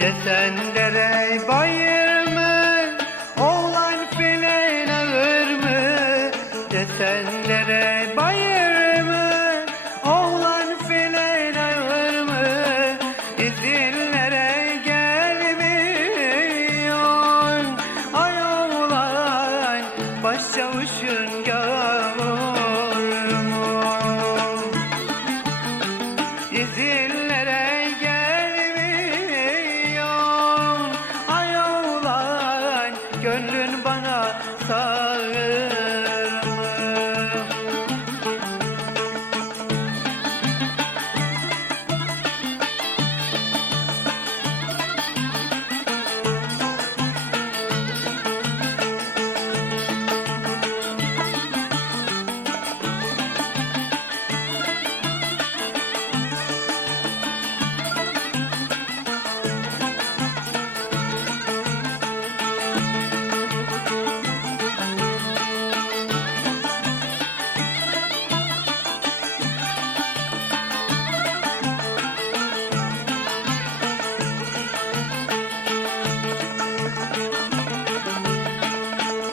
Gezen dere bayır mı? Oğlan filen ağır mı? Desen dere bayır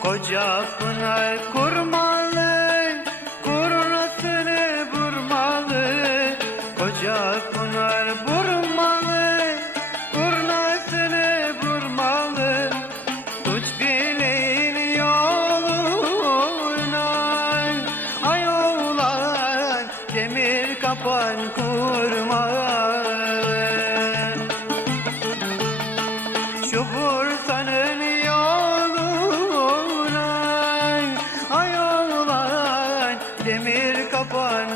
Koca pınar kurmalı, kurnasını vurmalı. Koca pınar vurmalı, kurnasını vurmalı. Tuç bileğin yoluna, ay oğlan demir kapan kurmalı. Demir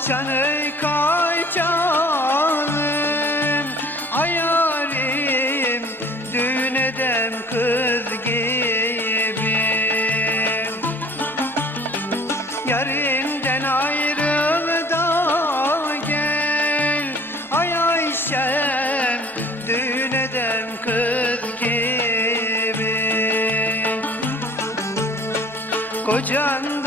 Al bohçanı kayçalım, ayarim düğün edem kız gibi. Yarinden ayrıl da gel Ay Ayşem düğün edem kız gibi ayrıl